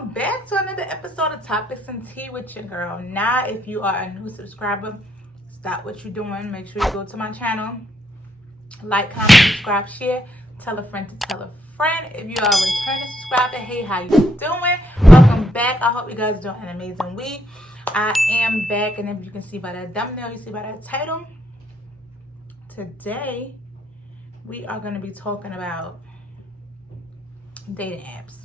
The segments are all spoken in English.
welcome back to another episode of Topics and Tea with your girl. Now, if you are a new subscriber, stop what you're doing. Make sure you go to my channel, like, comment, subscribe, share, tell a friend to tell a friend. If you are a returning subscriber, hey, how you doing? Welcome back. I hope you guys are doing an amazing week. I am back, and if you can see by that thumbnail, you see by that title, today we are going to be talking about dating apps.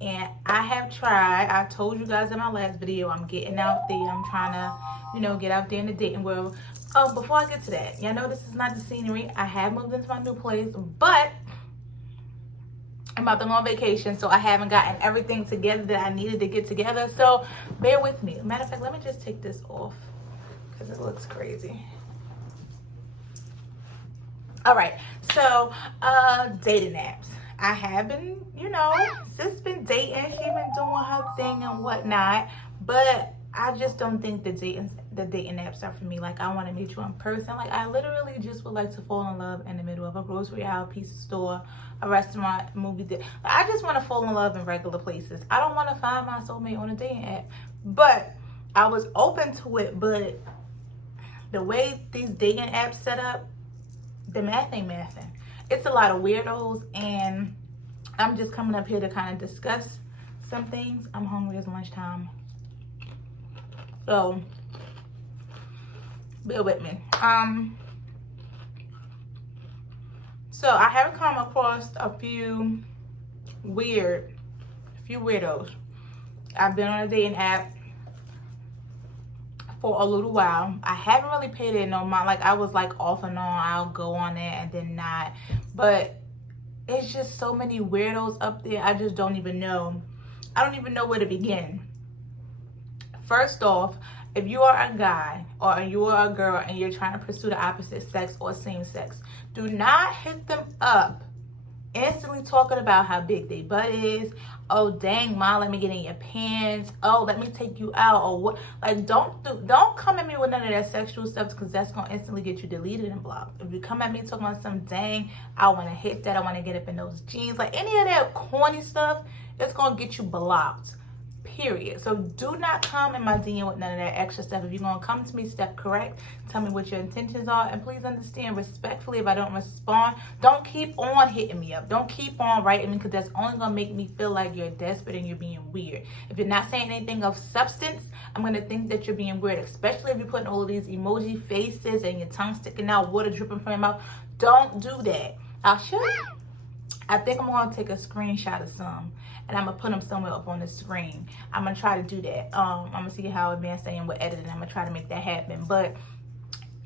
And I have tried, I told you guys in my last video, I'm getting out there. I'm trying to, get out there in the dating world. Oh, before I get to that, y'all know this is not the scenery. I have moved into my new place, but I'm about to go on vacation, so I haven't gotten everything together that I needed to get together. So bear with me. Matter of fact, let me just take this off because it looks crazy. All right, so dating apps. I have been, sis been dating. She been doing her thing and whatnot, but I just don't think the dating apps are for me. Like, I want to meet you in person. Like, I literally just would like to fall in love in the middle of a grocery aisle, pizza store, a restaurant, movie theater. I just want to fall in love in regular places. I don't want to find my soulmate on a dating app. But I was open to it, but the way these dating apps set up, the math ain't mathing. It's a lot of weirdos, and I'm just coming up here to kind of discuss some things. I'm hungry. It's lunchtime, so bear with me. So I have come across a few weirdos. I've been on a dating app for a little while. I haven't really paid it no mind. Like, I was like off and on. I'll go on it and then not. But it's just so many weirdos up there. I just don't even know. I don't even know where to begin. First off, if you are a guy or you are a girl and you're trying to pursue the opposite sex or same sex, do not hit them up instantly talking about how big their butt is. Oh, dang, ma, let me get in your pants. Oh, let me take you out. Or what? Like, don't come at me with none of that sexual stuff, because that's gonna instantly get you deleted and blocked. If you come at me talking about some, dang, I want to hit that, I want to get up in those jeans, like any of that corny stuff, it's gonna get you blocked. Period. So do not come in my DM with none of that extra stuff. If you're going to come to me, step correct. Tell me what your intentions are. And please understand respectfully, if I don't respond, don't keep on hitting me up. Don't keep on writing me, because that's only going to make me feel like you're desperate and you're being weird. If you're not saying anything of substance, I'm going to think that you're being weird, especially if you're putting all of these emoji faces and your tongue sticking out, water dripping from your mouth. Don't do that. I think I'm going to take a screenshot of some, and I'm going to put them somewhere up on the screen. I'm going to try to do that. I'm going to see how advanced I am with editing. I'm going to try to make that happen. But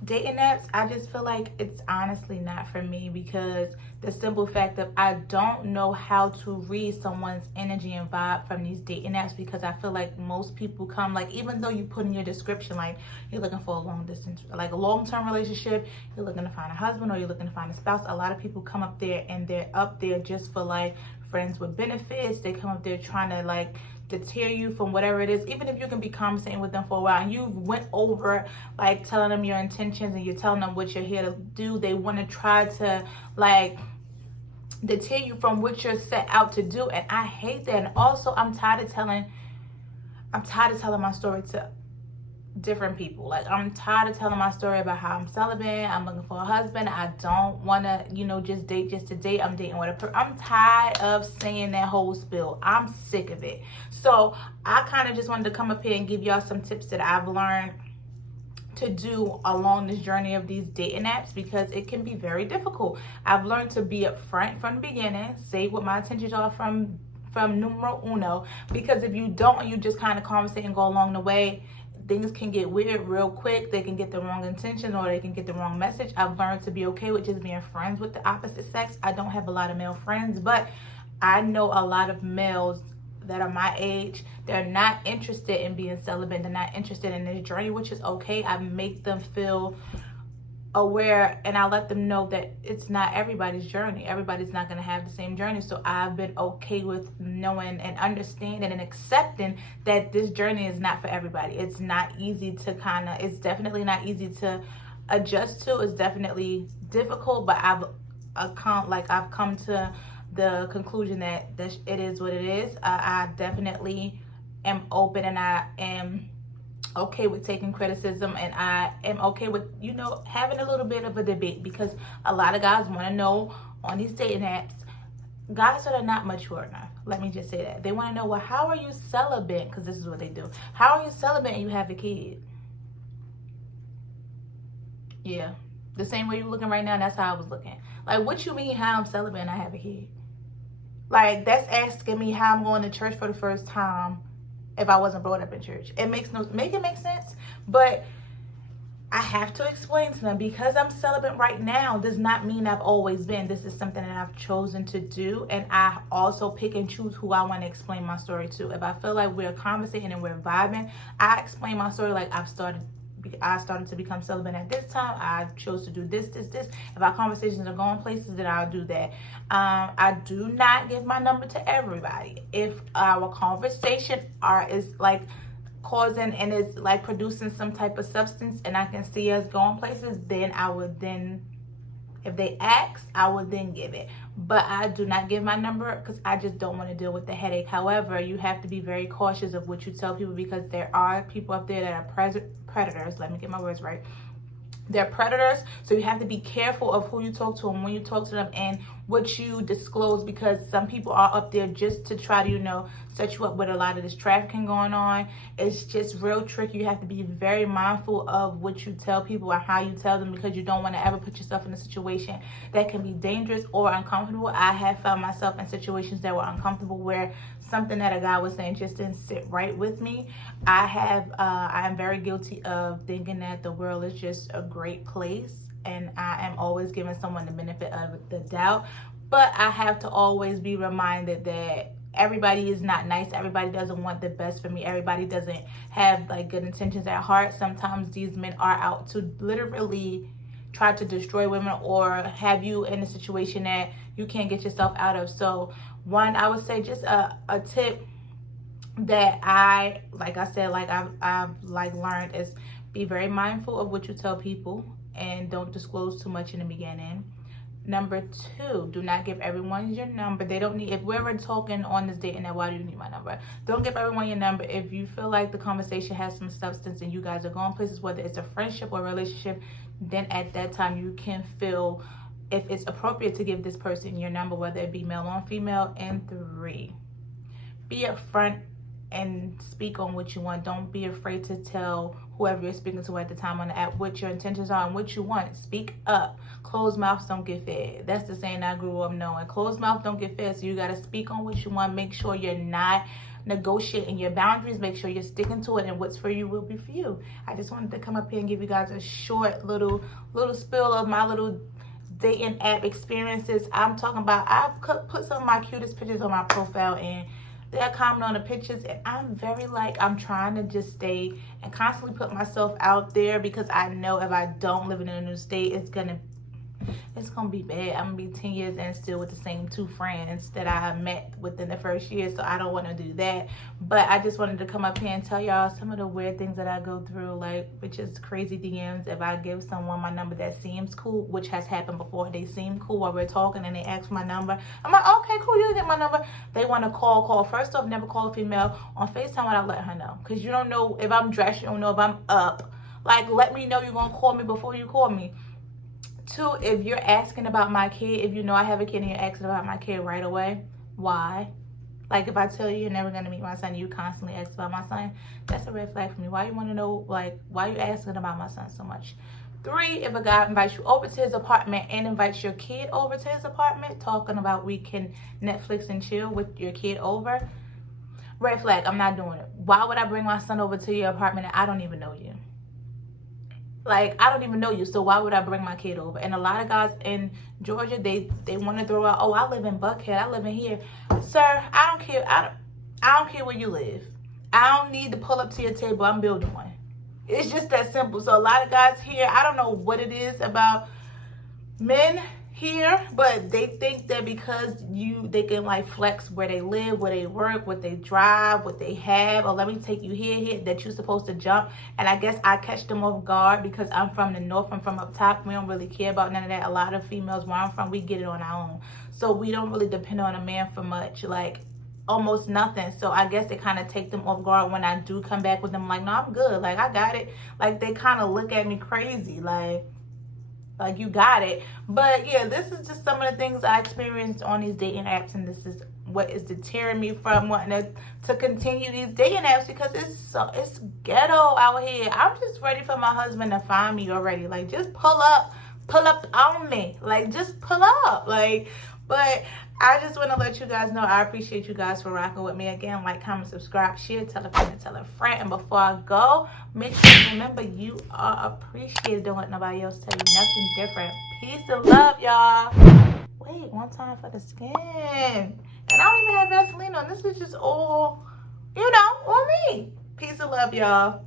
dating apps, I just feel like it's honestly not for me, because the simple fact of I don't know how to read someone's energy and vibe from these dating apps, because I feel like most people come, like, even though you put in your description, like, you're looking for a long distance, like a long-term relationship, you're looking to find a husband, or you're looking to find a spouse. A lot of people come up there and they're up there just for like friends with benefits. They come up there trying to like deter you from whatever it is. Even if you can be conversating with them for a while and you went over like telling them your intentions and you're telling them what you're here to do, they want to try to like deter you from what you're set out to do. And I hate that. And also, I'm tired of telling my story to different people. Like, I'm tired of telling my story about how I'm celibate, I'm looking for a husband, I don't want to just date just to date, I'm dating with a person. I'm tired of saying that whole spiel. I'm sick of it. So I kind of just wanted to come up here and give y'all some tips that I've learned to do along this journey of these dating apps, because it can be very difficult. I've learned to be upfront from the beginning, say what my intentions are from numero uno, because if you don't, you just kind of conversate and go along the way, things can get weird real quick. They can get the wrong intention, or they can get the wrong message. I've learned to be okay with just being friends with the opposite sex. I don't have a lot of male friends, but I know a lot of males that are my age. They're not interested in being celibate. They're not interested in this journey, which is okay. I make them feel aware, and I let them know that it's not everybody's journey. Everybody's not going to have the same journey. So I've been okay with knowing and understanding and accepting that this journey is not for everybody. It's not easy to it's definitely not easy to adjust to. It's definitely difficult, but I've come to the conclusion that it is what it is. I definitely am open, and I am okay with taking criticism, and I am okay with, you know, having a little bit of a debate, because a lot of guys want to know on these dating apps, guys that are not mature enough, let me just say that, they want to know, well, how are you celibate? Because this is what they do. How are you celibate and you have a kid? Yeah, the same way you're looking right now, that's how I was looking. Like, what you mean how I'm celibate and I have a kid? Like, that's asking me how I'm going to church for the first time if I wasn't brought up in church. It makes no, make it make sense, but I have to explain to them, because I'm celibate right now does not mean I've always been. This is something that I've chosen to do, and I also pick and choose who I want to explain my story to. If I feel like we're conversating and we're vibing, I explain my story like I started to become celibate at this time. I chose to do this. If our conversations are going places, then I'll do that. I do not give my number to everybody. If our conversation is like causing and is like producing some type of substance, and I can see us going places, then I would then, if they ask, I would then give it. But I do not give my number because I just don't want to deal with the headache. However, you have to be very cautious of what you tell people, because there are people up there that are predators. Let me get my words right. They're predators, so you have to be careful of who you talk to and when you talk to them and what you disclose, because some people are up there just to try to, you know, set you up with a lot of this trafficking going on. It's just real tricky. You have to be very mindful of what you tell people and how you tell them, because you don't want to ever put yourself in a situation that can be dangerous or uncomfortable. I have found myself in situations that were uncomfortable where something that a guy was saying just didn't sit right with me. I am very guilty of thinking that the world is just a great place, and I am always giving someone the benefit of the doubt. But I have to always be reminded that everybody is not nice. Everybody doesn't want the best for me. Everybody doesn't have like good intentions at heart. Sometimes these men are out to literally try to destroy women or have you in a situation that you can't get yourself out of. So one, I would say just a tip that I've learned is be very mindful of what you tell people and don't disclose too much in the beginning. Number two, do not give everyone your number. They don't need, if we're ever talking on this date, and now why do you need my number? Don't give everyone your number. If you feel like the conversation has some substance and you guys are going places, whether it's a friendship or a relationship, then at that time you can feel if it's appropriate to give this person your number, whether it be male or female. And three, be upfront and speak on what you want. Don't be afraid to tell whoever you're speaking to at the time on the app what your intentions are and what you want. Speak up. Closed mouths don't get fed. That's the saying I grew up knowing. Closed mouths don't get fed. So you got to speak on what you want. Make sure you're not negotiating your boundaries. Make sure you're sticking to it, and what's for you will be for you. I just wanted to come up here and give you guys a short little spill of my little dating app experiences. I'm talking about, I've put some of my cutest pictures on my profile, and they're commenting on the pictures, and I'm very I'm trying to just stay and constantly put myself out there, because I know if I don't live in a new state, it's gonna be bad. I'm gonna be 10 years and still with the same two friends that I met within the first year, so I don't want to do that. But I just wanted to come up here and tell y'all some of the weird things that I go through, like, which is crazy DMs. If I give someone my number that seems cool, which has happened before, they seem cool while we're talking and they ask for my number, I'm like, okay, cool, you get my number. They want to call. First off, never call a female on FaceTime without letting her know, because you don't know if I'm dressed, you don't know if I'm up. Like, let me know you're gonna call me before you call me. Two, if you're asking about my kid, if you know I have a kid and you're asking about my kid right away, why? Like, if I tell you you're never going to meet my son, you constantly ask about my son, that's a red flag for me. Why you want to know, like, why you asking about my son so much? Three, if a guy invites you over to his apartment and invites your kid over to his apartment, talking about we can Netflix and chill with your kid over, red flag, I'm not doing it. Why would I bring my son over to your apartment and I don't even know you? Like, I don't even know you, so why would I bring my kid over? And a lot of guys in Georgia, they want to throw out, oh, I live in Buckhead, I live in here. Sir, I don't care. I don't care where you live. I don't need to pull up to your table. I'm building one. It's just that simple. So a lot of guys here, I don't know what it is about men here, but they think that because they can like flex where they live, where they work, what they drive, what they have, or let me take you here, that you're supposed to jump. And I guess I catch them off guard because I'm from the north, I'm from up top. We don't really care about none of that. A lot of females where I'm from, we get it on our own. So we don't really depend on a man for much, like almost nothing. So I guess it kind of take them off guard when I do come back with them like, no, I'm good, like I got it. Like they kind of look at me crazy, like you got it. But yeah, this is just some of the things I experienced on these dating apps, and this is what is deterring me from wanting to continue these dating apps, because it's ghetto out here. I'm just ready for my husband to find me already. Like just pull up on me, like just pull up, like. But I just want to let you guys know I appreciate you guys for rocking with me. Again, like, comment, subscribe, share, tell a friend, and tell a friend. And before I go, make sure you remember you are appreciated. Don't let nobody else tell you nothing different. Peace and love, y'all. Wait, one time for the skin. And I don't even have Vaseline on. This is just all, on me. Peace and love, y'all.